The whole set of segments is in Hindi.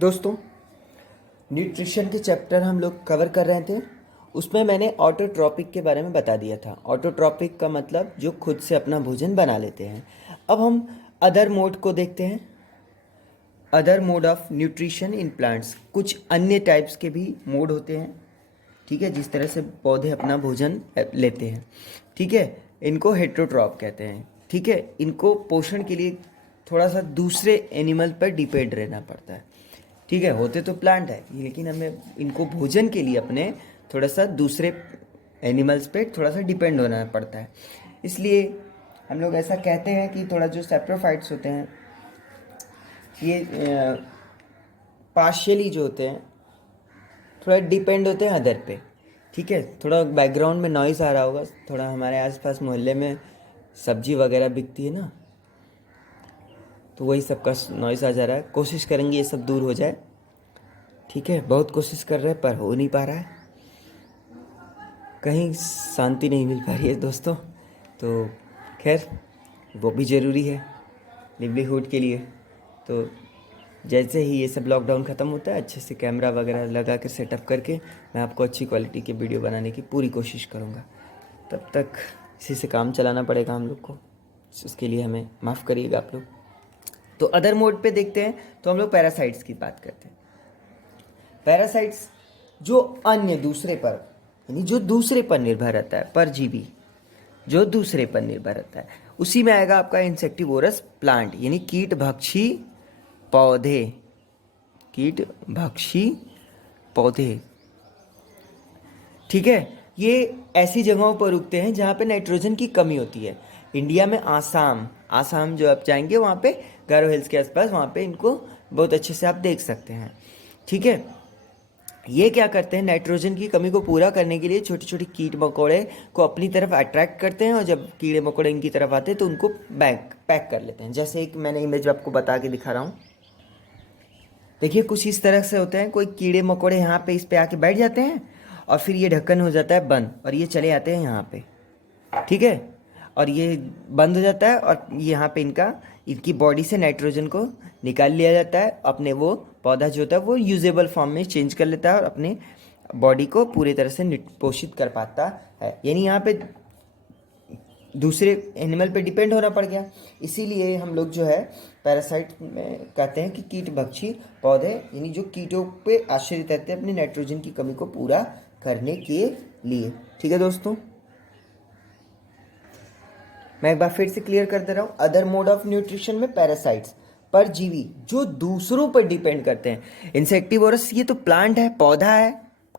दोस्तों, न्यूट्रिशन के चैप्टर हम लोग कवर कर रहे थे। उसमें मैंने ऑटोट्रॉपिक के बारे में बता दिया था। ऑटोट्रॉपिक का मतलब जो खुद से अपना भोजन बना लेते हैं। अब हम अदर मोड को देखते हैं। Other mode of nutrition in plants, कुछ अन्य टाइप्स के भी मोड होते हैं। ठीक है, जिस तरह से पौधे अपना भोजन लेते हैं। ठीक है, इनको हेट्रोट्रॉप कहते हैं। ठीक है, इनको पोषण के लिए थोड़ा सा दूसरे एनिमल पर डिपेंड रहना पड़ता है। ठीक है, होते तो प्लांट है लेकिन हमें इनको भोजन के लिए अपने थोड़ा सा दूसरे एनिमल्स पे थोड़ा सा डिपेंड होना पड़ता है। इसलिए हम लोग ऐसा कहते हैं कि थोड़ा जो सैप्रोफाइट्स होते हैं ये पार्शियली जो होते हैं थोड़ा डिपेंड होते हैं अदर पे। ठीक है, थोड़ा बैकग्राउंड में नॉइज़ आ रहा होगा, थोड़ा हमारे आसपास मोहल्ले में सब्जी वगैरह बिकती है ना, तो वही सबका नॉइज़ आ जा रहा है। कोशिश करेंगे ये सब दूर हो जाए। ठीक है, बहुत कोशिश कर रहे हैं पर हो नहीं पा रहा है, कहीं शांति नहीं मिल पा रही है दोस्तों। तो खैर वो भी ज़रूरी है लिवलीहुड के लिए। तो जैसे ही ये सब लॉकडाउन ख़त्म होता है, अच्छे से कैमरा वगैरह लगा कर सेटअप करके मैं आपको अच्छी क्वालिटी के वीडियो बनाने की पूरी कोशिश करूँगा। तब तक इसी से काम चलाना पड़ेगा हम लोग को, उसके लिए हमें माफ़ करिएगा आप लोग। तो अदर मोड पे देखते हैं तो हम लोग पैरासाइट्स की बात करते हैं। पैरासाइट्स जो अन्य दूसरे पर, यानी जो दूसरे पर निर्भर रहता है, परजीवी जो दूसरे पर निर्भर रहता है, उसी में आएगा आपका इंसेक्टिवोरस प्लांट, यानी कीट भक्षी पौधे। कीट भक्षी पौधे। ठीक है, ये ऐसी जगहों पर उगते हैं जहाँ पे नाइट्रोजन की कमी होती है। इंडिया में आसाम जो आप जाएंगे वहाँ पे गारो हिल्स के आसपास, वहाँ पे इनको बहुत अच्छे से आप देख सकते हैं। ठीक है, ये क्या करते हैं, नाइट्रोजन की कमी को पूरा करने के लिए छोटे छोटे कीट मकोड़े को अपनी तरफ अट्रैक्ट करते हैं, और जब कीड़े मकोड़े इनकी तरफ आते हैं तो उनको पैक कर लेते हैं। जैसे एक मैंने इमेज आपको बता के दिखा रहा हूँ, देखिए कुछ इस तरह से होते हैं। कोई कीड़े मकोड़े यहाँ पे इस पे आके बैठ जाते हैं और फिर ये ढक्कन हो जाता है बंद और ये चले आते हैं यहाँ पे। ठीक है, और ये बंद हो जाता है और यहाँ पे इनकी बॉडी से नाइट्रोजन को निकाल लिया जाता है। अपने वो पौधा जो होता है वो यूजेबल फॉर्म में चेंज कर लेता है और अपने बॉडी को पूरी तरह से पोषित कर पाता है। यानी यहाँ पे दूसरे एनिमल पे डिपेंड होना पड़ गया। इसीलिए हम लोग जो है पैरासाइट में कहते हैं कि कीट भक्षी पौधे, यानी जो कीटों पे आश्रित रहते हैं अपनी नाइट्रोजन की कमी को पूरा करने के लिए। ठीक है दोस्तों, मैं एक बार फिर से क्लियर कर दे रहा हूँ। अदर मोड ऑफ न्यूट्रिशन में पैरासाइट्स, परजीवी जो दूसरों पर डिपेंड करते हैं। इंसेक्टिवोरस ये तो प्लांट है, पौधा है,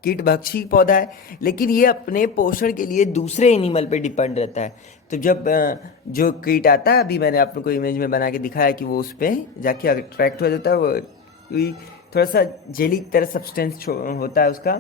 कीट भक्षी पौधा है, लेकिन ये अपने पोषण के लिए दूसरे एनिमल पे डिपेंड रहता है। तो जब जो कीट आता है, अभी मैंने आपको इमेज में बना के दिखाया कि वो उस पर जाके अट्रैक्ट हो जाता है, वो थोड़ा सा जेली की तरह सब्सटेंस होता है उसका,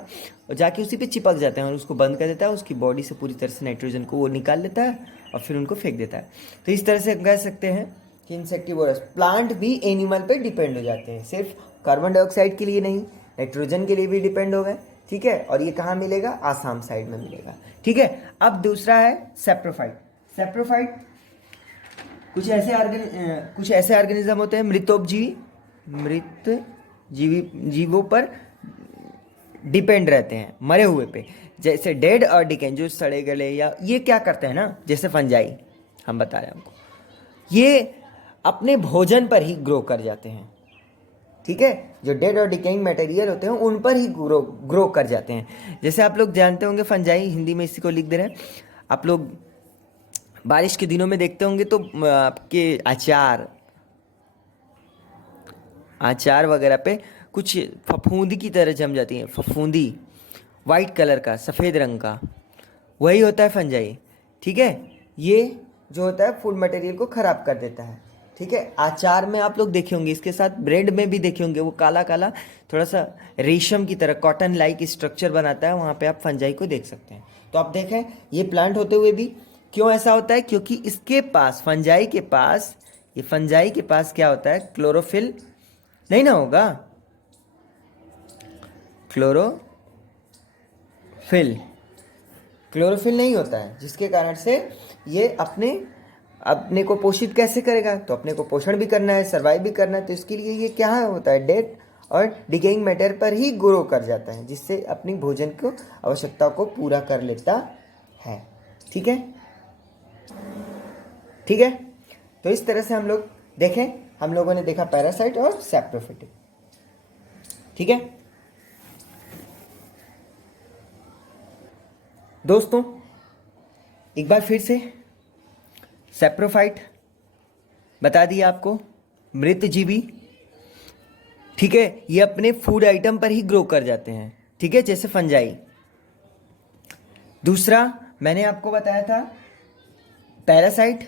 और जाके उसी पे चिपक जाते हैं और उसको बंद कर देता है। उसकी बॉडी से पूरी तरह से नाइट्रोजन को वो निकाल लेता है और फिर उनको फेंक देता है। तो इस तरह से कह सकते हैं कि इंसेक्टिवोरस प्लांट भी एनिमल पे डिपेंड हो जाते हैं, सिर्फ कार्बन डाइऑक्साइड के लिए नहीं, नाइट्रोजन के लिए भी डिपेंड हो गए। ठीक है, और ये कहाँ मिलेगा, आसाम साइड में मिलेगा। ठीक है, अब दूसरा है सेप्रोफाइट। सेप्रोफाइट कुछ ऐसे ऑर्गेनिज्म होते हैं मृत जीवों पर डिपेंड रहते हैं, मरे हुए पे, जैसे डेड और डिकेन, जो सड़े गले, या ये क्या करते हैं ना, जैसे फंजाई हम बता रहे हैं हमको, ये अपने भोजन पर ही ग्रो कर जाते हैं। ठीक है, जो डेड और डिकेइंग मटेरियल होते हैं उन पर ही ग्रो कर जाते हैं। जैसे आप लोग जानते होंगे फंजाई, हिंदी में इसी को लिख दे रहे हैं। आप लोग बारिश के दिनों में देखते होंगे तो आपके अचार वगैरह पे कुछ फफूंदी की तरह जम जाती हैं। फफूंदी वाइट कलर का, सफ़ेद रंग का, वही होता है फंजाई। ठीक है, ये जो होता है फूड मटेरियल को ख़राब कर देता है। ठीक है, अचार में आप लोग देखे होंगे, इसके साथ ब्रेड में भी देखे होंगे, वो काला काला थोड़ा सा रेशम की तरह कॉटन लाइक स्ट्रक्चर बनाता है, वहाँ पे आप फंजाई को देख सकते हैं। तो आप देखें ये प्लांट होते हुए भी क्यों ऐसा होता है, क्योंकि इसके पास फंजाई के पास क्या होता है, क्लोरोफिल नहीं ना होगा, क्लोरोफिल नहीं होता है, जिसके कारण से ये अपने को पोषित कैसे करेगा, तो अपने को पोषण भी करना है, सर्वाइव भी करना है, तो इसके लिए ये क्या होता है, डेड और डिकेइंग मैटर पर ही ग्रो कर जाता है, जिससे अपनी भोजन को आवश्यकता को पूरा कर लेता है। ठीक है, ठीक है। तो इस तरह से हम लोग देखें, हम लोगों ने देखा पैरासाइट और सैप्रोफिटिक। ठीक है दोस्तों, एक बार फिर से सैप्रोफाइट बता दिया आपको, मृत जीवी। ठीक है, ये अपने फूड आइटम पर ही ग्रो कर जाते हैं। ठीक है, जैसे फंजाई। दूसरा मैंने आपको बताया था पैरासाइट।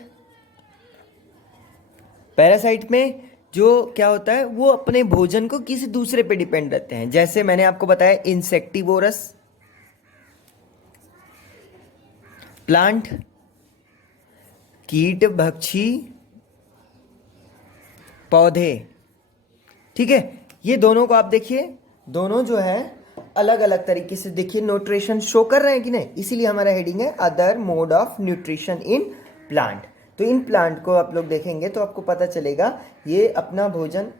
पैरासाइट में जो क्या होता है, वो अपने भोजन को किसी दूसरे पे डिपेंड रहते हैं। जैसे मैंने आपको बताया इंसेक्टिवोरस प्लांट, कीट भक्षी पौधे। ठीक है, ये दोनों को आप देखिए, दोनों जो है अलग अलग तरीके से देखिए न्यूट्रिशन शो कर रहे हैं कि नहीं, इसीलिए हमारा हेडिंग है other mode of nutrition in plant. तो इन प्लांट को आप लोग देखेंगे तो आपको पता चलेगा ये अपना भोजन,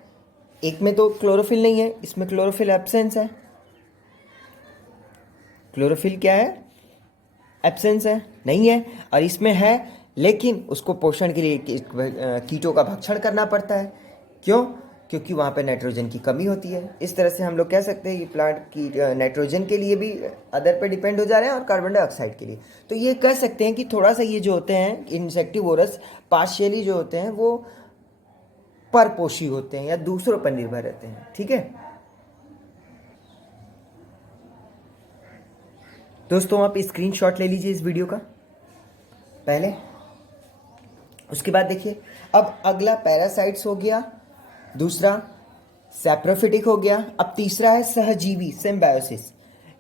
एक में तो क्लोरोफिल नहीं है, इसमें क्लोरोफिल एब्सेंस है। क्लोरोफिल क्या है, एब्सेंस है, नहीं है। और इसमें है, लेकिन उसको पोषण के लिए कीटों का भक्षण करना पड़ता है। क्यों? क्योंकि वहाँ पे नाइट्रोजन की कमी होती है। इस तरह से हम लोग कह सकते हैं कि प्लांट की नाइट्रोजन के लिए भी अदर पे डिपेंड हो जा रहे हैं और कार्बन डाइऑक्साइड के लिए। तो ये कह सकते हैं कि थोड़ा सा ये जो होते हैं इंसेक्टिवोरस पार्शियली जो होते हैं वो परपोषी होते हैं या दूसरों पर निर्भर रहते हैं। ठीक है दोस्तों, आप स्क्रीनशॉट ले लीजिए इस वीडियो का पहले। उसके बाद देखिए, अब अगला पैरासाइट्स हो गया, दूसरा सैप्रोफिटिक हो गया, अब तीसरा है सहजीवी सिम्बायोसिस।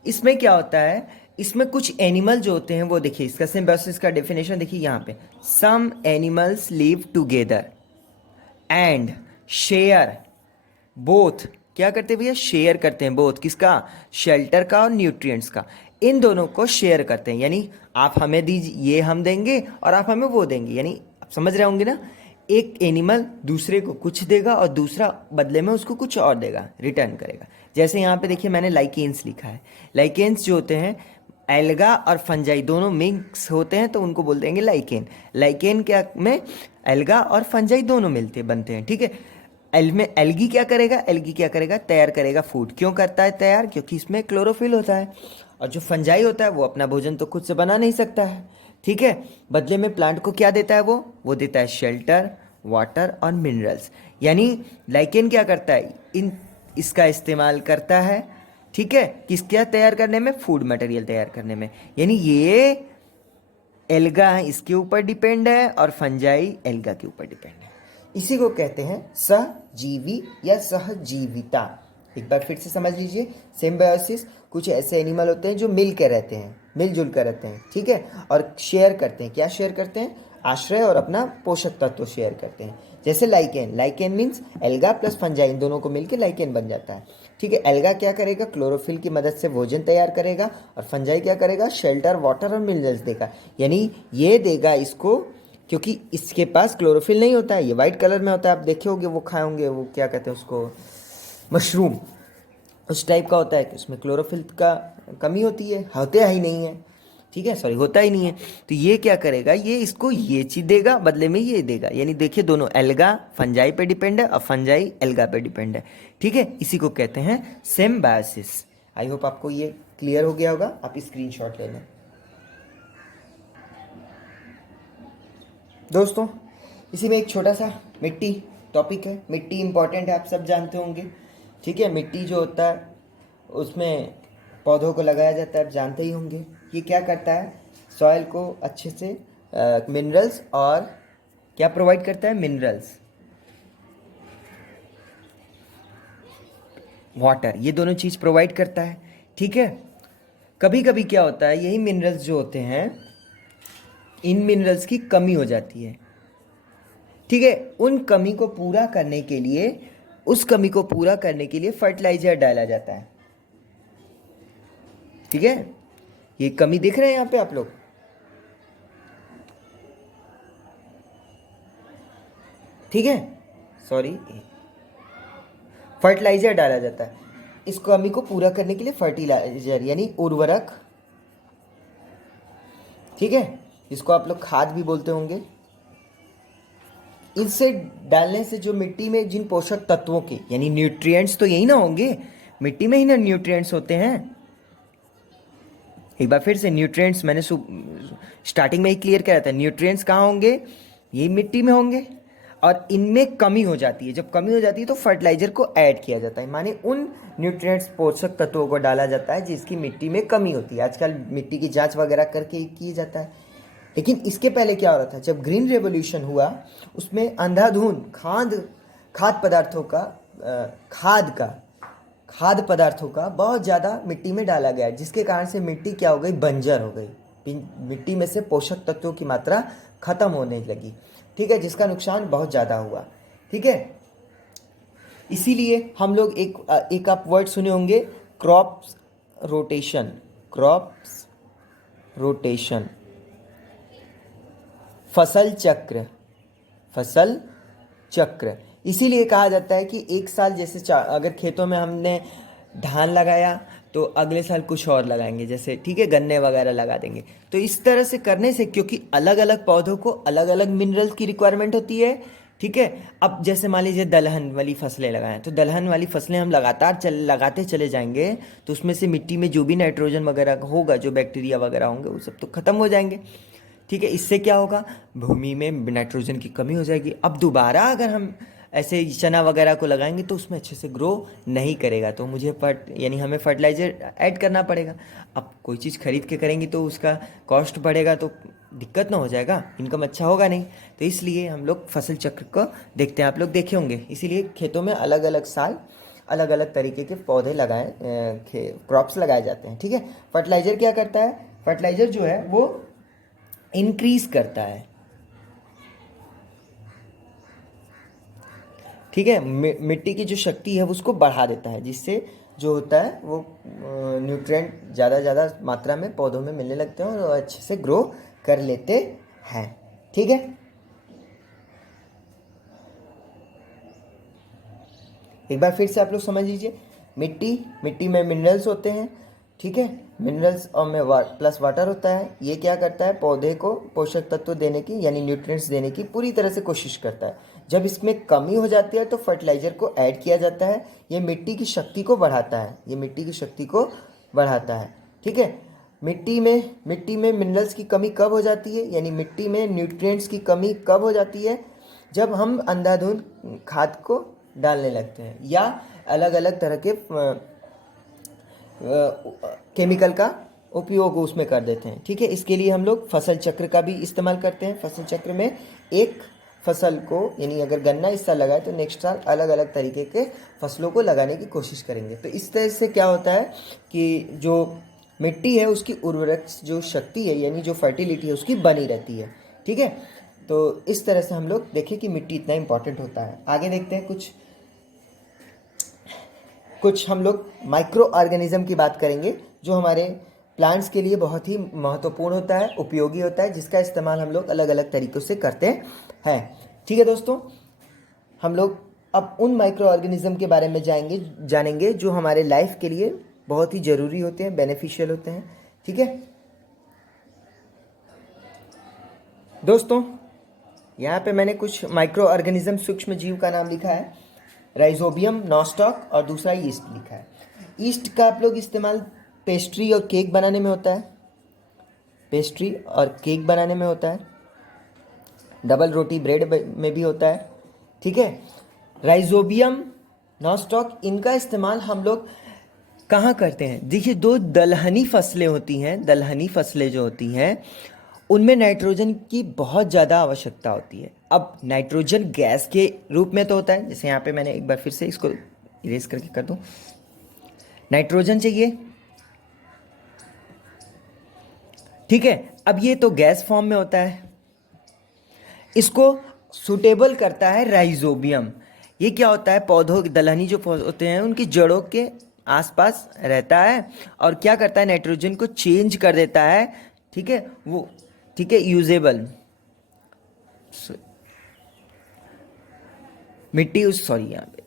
इसमें क्या होता है, इसमें कुछ एनिमल जो होते हैं वो देखिए, इसका सिम्बायोसिस का डेफिनेशन देखिए यहाँ पे, some animals live together and share both. क्या करते हैं भैया, शेयर करते हैं बोथ, किसका, शेल्टर का और न्यूट्रिएंट्स का। इन दोनों को शेयर करते हैं, यानी आप हमें दीजिए, ये हम देंगे और आप हमें वो देंगे, यानी आप समझ रहे होंगे ना, एक एनिमल दूसरे को कुछ देगा और दूसरा बदले में उसको कुछ और देगा, रिटर्न करेगा। जैसे यहाँ पे देखिए मैंने लाइकेन्स लिखा है। लाइकेन्स जो होते हैं, एल्गा और फंजाई दोनों मिक्स होते हैं तो उनको बोल देंगे लाइकेन। लाइकेन क्या में एल्गा और फंजाई दोनों मिलते बनते हैं। ठीक है, एल्गी क्या करेगा, एल्गी क्या करेगा, तैयार करेगा फूड। क्यों करता है तैयार, क्योंकि इसमें क्लोरोफिल होता है। और जो फंजाई होता है वो अपना भोजन तो खुद से बना नहीं सकता है। ठीक है, बदले में प्लांट को क्या देता है, वो देता है शेल्टर, वाटर और मिनरल्स। यानी लाइकेन क्या करता है, इसका इस्तेमाल करता है। ठीक है, किसका तैयार करने में, फूड मटेरियल तैयार करने में। यानी ये एल्गा इसके ऊपर डिपेंड है और फंजाई एल्गा के ऊपर डिपेंड है। इसी को कहते हैं सहजीवी या सहजीविता। एक बार फिर से समझ लीजिए, सिम्बायोसिस, कुछ ऐसे एनिमल होते हैं जो मिल के रहते हैं, मिलजुल कर रहते हैं। ठीक है, और शेयर करते हैं, क्या शेयर करते हैं, आश्रय और अपना पोषक तत्व शेयर करते हैं। जैसे lichen, lichen means alga plus fungi, इन दोनों को मिलकर लाइकेन बन जाता है। ठीक है, एल्गा क्या करेगा, क्लोरोफिल की मदद से भोजन तैयार करेगा, और फंजाई क्या करेगा, शेल्टर, वाटर और मिनरल्स देगा। यानी ये देगा इसको, क्योंकि इसके पास क्लोरोफिल नहीं होता है, ये वाइट कलर में होता है। आप देखे होंगे, वो खाए होंगे, वो क्या कहते हैं उसको, मशरूम, उस टाइप का होता है कि उसमें क्लोरोफिल का कमी होती है, होता ही नहीं है। ठीक है, सॉरी, होता ही नहीं है। तो ये क्या करेगा, ये इसको ये चीज़ देगा, बदले में ये देगा। यानी देखिए, दोनों एल्गा फंजाई पे डिपेंड है और फंजाई एल्गा पे डिपेंड है। ठीक है, इसी को कहते हैं सिम्बायोसिस। आई होप आपको ये क्लियर हो गया होगा। आप स्क्रीनशॉट ले लें दोस्तों। इसी में एक छोटा सा मिट्टी टॉपिक है। मिट्टी इंपॉर्टेंट है, आप सब जानते होंगे। ठीक है, मिट्टी जो होता है उसमें पौधों को लगाया जाता है, आप जानते ही होंगे। ये क्या करता है, सॉइल को अच्छे से मिनरल्स और क्या प्रोवाइड करता है, मिनरल्स, वाटर, ये दोनों चीज़ प्रोवाइड करता है। ठीक है, कभी कभी क्या होता है, यही मिनरल्स जो होते हैं, इन मिनरल्स की कमी हो जाती है। ठीक है, उन कमी को पूरा करने के लिए, उस कमी को पूरा करने के लिए फर्टिलाइजर डाला जाता है। ठीक है, ये कमी देख रहे हैं यहाँ पे आप लोग। ठीक है, सॉरी, फर्टिलाइजर डाला जाता है। इस कमी को पूरा करने के लिए फर्टिलाइजर यानी उर्वरक, ठीक है, इसको आप लोग खाद भी बोलते होंगे, इनसे डालने से जो मिट्टी में जिन पोषक तत्वों के यानी न्यूट्रिएंट्स तो यही ना होंगे, मिट्टी में ही ना न्यूट्रिएंट्स होते हैं। एक बार फिर से न्यूट्रिएंट्स मैंने स्टार्टिंग में ही क्लियर किया था, न्यूट्रिएंट्स कहाँ होंगे, यही मिट्टी में होंगे, और इनमें कमी हो जाती है। जब कमी हो जाती है तो फर्टिलाइजर को ऐड किया जाता है, माने उन न्यूट्रिएंट्स पोषक तत्वों को डाला जाता है जिसकी मिट्टी में कमी होती है। आजकल मिट्टी की जांच वगैरह करके किया जाता है, लेकिन इसके पहले क्या हो रहा था, जब ग्रीन रेवोल्यूशन हुआ उसमें अंधाधुंध खाद पदार्थों का खाद्य पदार्थों का बहुत ज़्यादा मिट्टी में डाला गया, जिसके कारण से मिट्टी क्या हो गई, बंजर हो गई। मिट्टी में से पोषक तत्वों की मात्रा खत्म होने लगी, ठीक है, जिसका नुकसान बहुत ज़्यादा हुआ, ठीक है। इसीलिए हम लोग एक आप वर्ड सुने होंगे, क्रॉप्स रोटेशन, फसल चक्र। इसीलिए कहा जाता है कि एक साल जैसे अगर खेतों में हमने धान लगाया तो अगले साल कुछ और लगाएंगे, जैसे ठीक है गन्ने वगैरह लगा देंगे। तो इस तरह से करने से, क्योंकि अलग अलग पौधों को अलग अलग मिनरल्स की रिक्वायरमेंट होती है, ठीक है। अब जैसे मान लीजिए दलहन वाली फसलें लगाएं, तो दलहन वाली फसलें हम लगातार लगाते चले जाएंगे तो उसमें से मिट्टी में जो भी नाइट्रोजन वगैरह होगा, जो बैक्टीरिया वगैरह होंगे, वो सब तो खत्म हो जाएंगे, ठीक है। इससे क्या होगा, भूमि में नाइट्रोजन की कमी हो जाएगी। अब दोबारा अगर हम ऐसे चना वगैरह को लगाएंगे तो उसमें अच्छे से ग्रो नहीं करेगा, तो मुझे यानी हमें फर्टिलाइजर ऐड करना पड़ेगा। अब कोई चीज़ खरीद के करेंगे तो उसका कॉस्ट बढ़ेगा, तो दिक्कत ना हो जाएगा, इनकम अच्छा होगा नहीं। तो इसलिए हम लोग फसल चक्र को देखते हैं, आप लोग देखे होंगे। इसीलिए खेतों में अलग अलग साल अलग अलग तरीके के पौधे क्रॉप्स लगाए जाते हैं, ठीक है। फर्टिलाइजर क्या करता है, फर्टिलाइजर जो है वो इंक्रीज करता है, ठीक है, मिट्टी की जो शक्ति है उसको बढ़ा देता है, जिससे जो होता है वो न्यूट्रिएंट ज़्यादा मात्रा में पौधों में मिलने लगते हैं और अच्छे से ग्रो कर लेते हैं, ठीक है। एक बार फिर से आप लोग समझ लीजिए, मिट्टी में मिनरल्स होते हैं, ठीक है, मिनरल्स और में प्लस वाटर होता है। ये क्या करता है, पौधे को पोषक तत्व देने की यानी न्यूट्रिएंट्स देने की पूरी तरह से कोशिश करता है। जब इसमें कमी हो जाती है तो फर्टिलाइजर को ऐड किया जाता है। ये मिट्टी की शक्ति को बढ़ाता है, ठीक है। मिट्टी में मिनरल्स की कमी कब हो जाती है, यानी मिट्टी में न्यूट्रिएंट्स की कमी कब हो जाती है, जब हम अंधाधुंध खाद को डालने लगते हैं या अलग अलग तरह के केमिकल का उपयोग उसमें कर देते हैं, ठीक है। इसके लिए हम लोग फसल चक्र का भी इस्तेमाल करते हैं। फसल चक्र में एक फसल को, यानी अगर गन्ना इस साल लगाए तो नेक्स्ट साल अलग अलग तरीके के फसलों को लगाने की कोशिश करेंगे। तो इस तरह से क्या होता है कि जो मिट्टी है उसकी उर्वरक जो शक्ति है यानी जो फर्टिलिटी है उसकी बनी रहती है, ठीक है। तो इस तरह से हम लोग देखें कि मिट्टी इतना इंपॉर्टेंट होता है। आगे देखते हैं, कुछ हम लोग माइक्रो ऑर्गेनिज्म की बात करेंगे जो हमारे प्लांट्स के लिए बहुत ही महत्वपूर्ण होता है, उपयोगी होता है, जिसका इस्तेमाल हम लोग अलग अलग तरीक़ों से करते हैं, ठीक है दोस्तों। हम लोग अब उन माइक्रो ऑर्गेनिज्म के बारे में जानेंगे जो हमारे लाइफ के लिए बहुत ही ज़रूरी होते हैं, बेनिफिशियल होते हैं, ठीक है दोस्तों। यहाँ पे मैंने कुछ माइक्रो ऑर्गेनिज्म सूक्ष्म जीव का नाम लिखा है, राइजोबियम, नॉस्टॉक और दूसरा ईस्ट लिखा है। ईस्ट का आप लोग इस्तेमाल पेस्ट्री और केक बनाने में होता है, डबल रोटी ब्रेड में भी होता है, ठीक है। राइजोबियम, नॉस्टॉक, इनका इस्तेमाल हम लोग कहाँ करते हैं, देखिए दो दलहनी फसलें जो होती हैं उनमें नाइट्रोजन की बहुत ज़्यादा आवश्यकता होती है। अब नाइट्रोजन गैस के रूप में तो होता है, जैसे यहाँ पे मैंने एक बार फिर से इसको इरेज करके कर दूँ, नाइट्रोजन चाहिए, ठीक है। अब ये तो गैस फॉर्म में होता है, इसको सुटेबल करता है राइजोबियम। ये क्या होता है, पौधों दलहनी जो होते हैं उनकी जड़ों के आसपास रहता है और क्या करता है, नाइट्रोजन को चेंज कर देता है, ठीक है, वो ठीक है यूजेबल मिट्टी यहाँ पे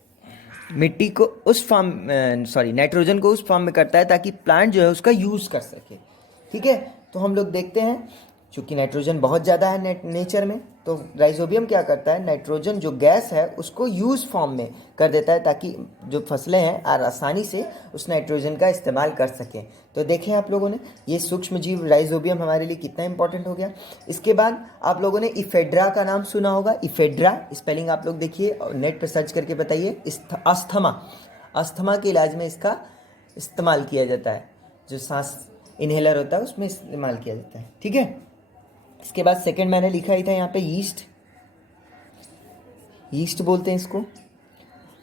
मिट्टी को उस फॉर्म नाइट्रोजन को उस फॉर्म में करता है ताकि प्लांट जो है उसका यूज़ कर सके। ठीक है, तो हम लोग देखते हैं, चूँकि नाइट्रोजन बहुत ज़्यादा है नेचर में, तो राइजोबियम क्या करता है, नाइट्रोजन जो गैस है उसको यूज़ फॉर्म में कर देता है ताकि जो फसलें हैं आसानी से उस नाइट्रोजन का इस्तेमाल कर सकें। तो देखें आप लोगों ने, ये सूक्ष्म जीव राइजोबियम हमारे लिए कितना इंपॉर्टेंट हो गया। इसके बाद आप लोगों ने इफेड्रा का नाम सुना होगा। इफेड्रा स्पेलिंग आप लोग देखिए और नेट पर सर्च करके बताइए। अस्थमा के इलाज में इसका इस्तेमाल किया जाता है, जो सांस इनहेलर होता है उसमें इस्तेमाल किया जाता है। ठीक है, इसके बाद सेकंड मैंने लिखा ही था यहाँ पे यीस्ट बोलते हैं इसको।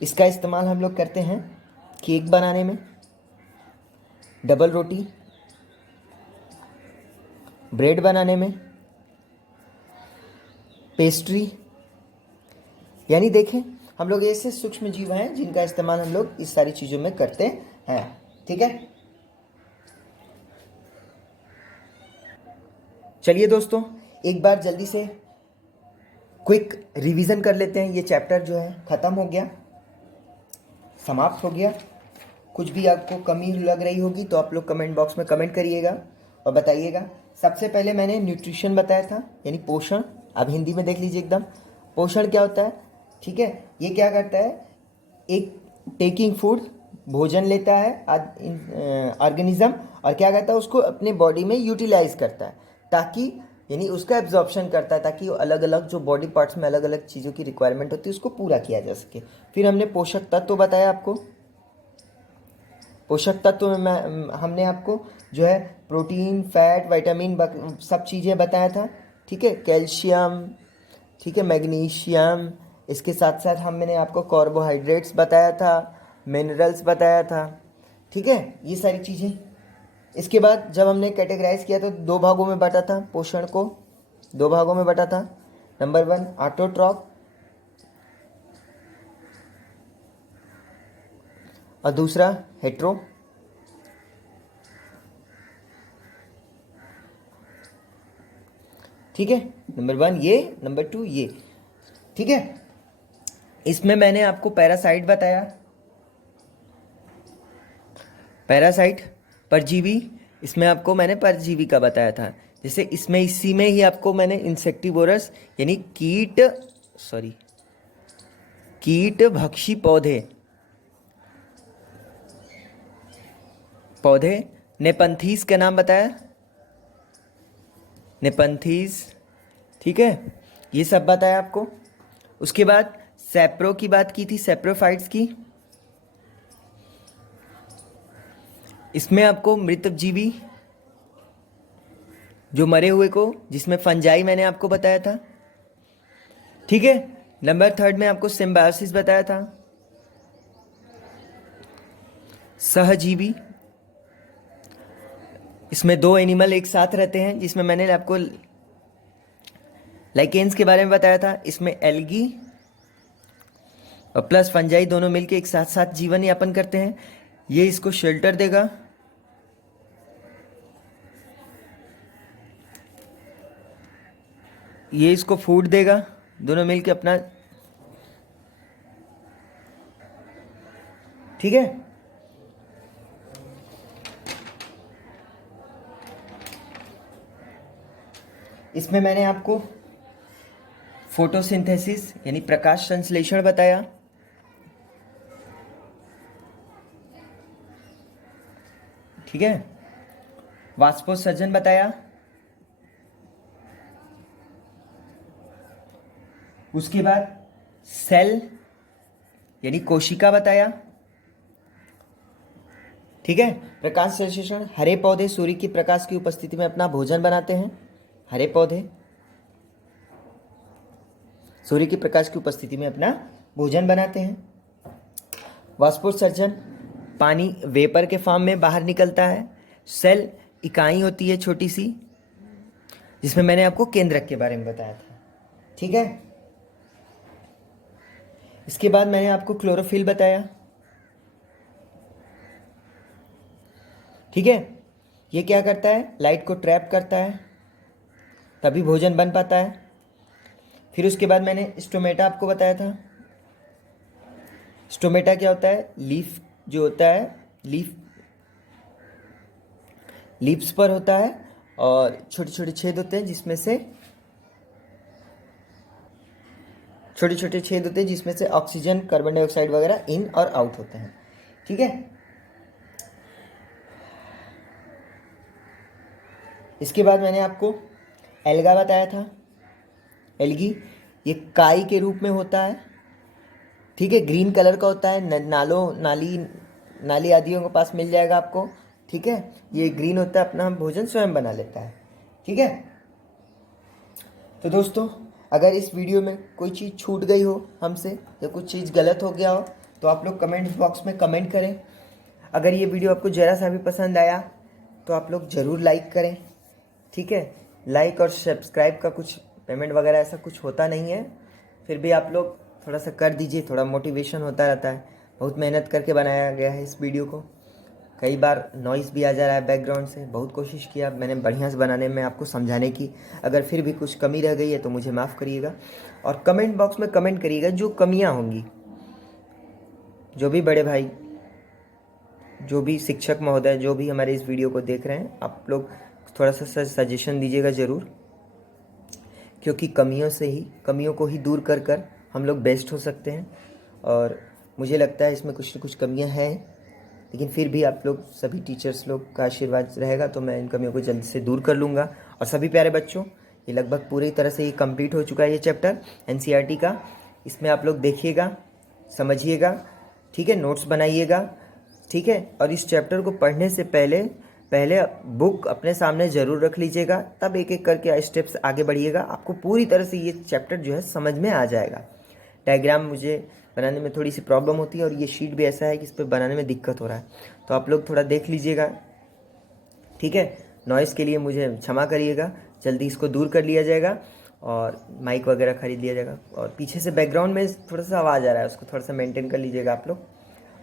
इसका इस्तेमाल हम लोग करते हैं केक बनाने में, डबल रोटी, ब्रेड बनाने में, पेस्ट्री, यानी देखें हम लोग ऐसे सूक्ष्म जीव हैं जिनका इस्तेमाल हम लोग इस सारी चीज़ों में करते हैं। ठीक है, चलिए दोस्तों एक बार जल्दी से क्विक रिवीजन कर लेते हैं। ये चैप्टर जो है ख़त्म हो गया, समाप्त हो गया। कुछ भी आपको कमी लग रही होगी तो आप लोग कमेंट बॉक्स में कमेंट करिएगा और बताइएगा। सबसे पहले मैंने न्यूट्रिशन बताया था, यानी पोषण। अब हिंदी में देख लीजिए एकदम, पोषण क्या होता है। ठीक है, ये क्या करता है, एक टेकिंग फूड, भोजन लेता है ऑर्गेनिज्म, और क्या करता है उसको अपने बॉडी में यूटिलाइज करता है, ताकि यानी उसका एब्जॉर्प्शन करता है ताकि अलग अलग जो बॉडी पार्ट्स में अलग अलग चीज़ों की रिक्वायरमेंट होती है उसको पूरा किया जा सके। फिर हमने पोषक तत्व बताया आपको। पोषक तत्व में हमने आपको जो है प्रोटीन, फैट, विटामिन सब चीज़ें बताया था। ठीक है, कैल्शियम, ठीक है, मैग्नीशियम, इसके साथ साथ हमने आपको कार्बोहाइड्रेट्स बताया था, मिनरल्स बताया था। ठीक है, ये सारी चीज़ें। इसके बाद जब हमने कैटेगराइज किया तो दो भागों में बांटा था, पोषण को दो भागों में बांटा था। नंबर 1 ऑटोट्रॉफ और दूसरा हेट्रो। ठीक है, नंबर 1 ये, नंबर 2 ये। ठीक है, इसमें मैंने आपको पैरासाइट बताया, पैरासाइट परजीवी। इसमें आपको मैंने परजीवी का बताया था, जैसे इसमें इसी में ही आपको मैंने इंसेक्टिवोरस यानी कीट भक्षी पौधे नेपंथीस का नाम बताया, नेपंथीस। ठीक है, ये सब बताया आपको। उसके बाद सैप्रो की बात की थी, सैप्रोफाइट्स की। इसमें आपको मृतजीवी, जो मरे हुए को, जिसमें फंजाई मैंने आपको बताया था। ठीक है, नंबर 3 में आपको सिम्बायोसिस बताया था, सहजीवी। इसमें दो एनिमल एक साथ रहते हैं, जिसमें मैंने आपको लाइकेन्स के बारे में बताया था। इसमें एल्गी और प्लस फंजाई दोनों मिलकर एक साथ साथ जीवन यापन करते हैं। ये इसको शेल्टर देगा, ये इसको फूड देगा, दोनों मिलके अपना। ठीक है, इसमें मैंने आपको फोटोसिंथेसिस यानी प्रकाश संश्लेषण बताया। ठीक है, वाष्पोत्सर्जन बताया। उसके बाद सेल यानी कोशिका बताया। ठीक है, प्रकाश संश्लेषण, हरे पौधे सूर्य की प्रकाश की उपस्थिति में अपना भोजन बनाते हैं। हरे पौधे सूर्य की प्रकाश की उपस्थिति में अपना भोजन बनाते हैं। वाष्पोत्सर्जन, पानी वेपर के फॉर्म में बाहर निकलता है। सेल इकाई होती है छोटी सी, जिसमें मैंने आपको केंद्रक के बारे में बताया था। ठीक है, इसके बाद मैंने आपको क्लोरोफिल बताया। ठीक है, ये क्या करता है, लाइट को ट्रैप करता है, तभी भोजन बन पाता है। फिर उसके बाद मैंने स्टोमेटा आपको बताया था। स्टोमेटा क्या होता है? लीफ जो होता है, लीव्स पर होता है और छोटे छोटे छेद होते हैं जिसमें से ऑक्सीजन, कार्बन डाइऑक्साइड वगैरह इन और आउट होते हैं। ठीक है, इसके बाद मैंने आपको एल्गा बताया था। एल्गी ये काई के रूप में होता है। ठीक है, ग्रीन कलर का होता है, नाली आदियों के पास मिल जाएगा आपको। ठीक है, ये ग्रीन होता है, अपना भोजन स्वयं बना लेता है। ठीक है, तो दोस्तों अगर इस वीडियो में कोई चीज़ छूट गई हो हमसे या कुछ चीज़ गलत हो गया हो तो आप लोग कमेंट बॉक्स में कमेंट करें। अगर ये वीडियो आपको ज़रा सा भी पसंद आया तो आप लोग ज़रूर लाइक करें। ठीक है, लाइक और सब्सक्राइब का कुछ पेमेंट वगैरह ऐसा कुछ होता नहीं है, फिर भी आप लोग थोड़ा सा कर दीजिए, थोड़ा मोटिवेशन होता रहता है। बहुत मेहनत करके बनाया गया है इस वीडियो को। कई बार नॉइज़ भी आ जा रहा है बैकग्राउंड से, बहुत कोशिश किया मैंने बढ़िया से बनाने में, आपको समझाने की। अगर फिर भी कुछ कमी रह गई है तो मुझे माफ़ करिएगा और कमेंट बॉक्स में कमेंट करिएगा जो कमियां होंगी। जो भी बड़े भाई, जो भी शिक्षक महोदय, जो भी हमारे इस वीडियो को देख रहे हैं, आप लोग थोड़ा सा सजेशन दीजिएगा ज़रूर, क्योंकि कमियों को ही दूर कर कर हम लोग बेस्ट हो सकते हैं। और मुझे लगता है इसमें कुछ न कुछ कमियां हैं, लेकिन फिर भी आप लोग सभी टीचर्स लोग का आशीर्वाद रहेगा तो मैं इन कमियों को जल्द से दूर कर लूँगा। और सभी प्यारे बच्चों, ये लगभग पूरी तरह से ये कंप्लीट हो चुका है ये चैप्टर एनसीईआरटी का। इसमें आप लोग देखिएगा, समझिएगा, ठीक है, नोट्स बनाइएगा। ठीक है, और इस चैप्टर को पढ़ने से पहले बुक अपने सामने ज़रूर रख लीजिएगा, तब एक एक करके स्टेप्स आगे बढ़िएगा। आपको पूरी तरह से ये चैप्टर जो है समझ में आ जाएगा। डायग्राम मुझे बनाने में थोड़ी सी प्रॉब्लम होती है और ये शीट भी ऐसा है कि इस पर बनाने में दिक्कत हो रहा है, तो आप लोग थोड़ा देख लीजिएगा। ठीक है, नॉइज़ के लिए मुझे क्षमा करिएगा, जल्दी इसको दूर कर लिया जाएगा और माइक वगैरह खरीद लिया जाएगा। और पीछे से बैकग्राउंड में थोड़ा सा आवाज़ आ रहा है, उसको थोड़ा सा मेंटेन कर लीजिएगा आप लोग,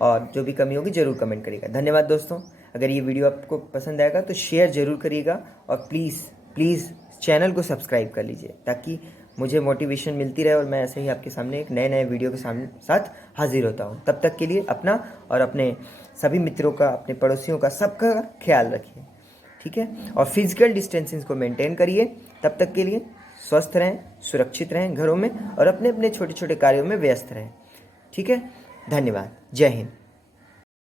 और जो भी कमी होगी ज़रूर कमेंट करिएगा। धन्यवाद दोस्तों। अगर ये वीडियो आपको पसंद आएगा तो शेयर ज़रूर करिएगा और प्लीज़ चैनल को सब्सक्राइब कर लीजिए, ताकि मुझे मोटिवेशन मिलती रहे और मैं ऐसे ही आपके सामने एक नए वीडियो के साथ हाजिर होता हूँ। तब तक के लिए अपना और अपने सभी मित्रों का, अपने पड़ोसियों का, सबका ख्याल रखिए। ठीक है, और फिजिकल डिस्टेंसिंग को मेंटेन करिए। तब तक के लिए स्वस्थ रहें, सुरक्षित रहें घरों में और अपने अपने छोटे छोटे कार्यों में व्यस्त रहें। ठीक है, धन्यवाद। जय हिंद।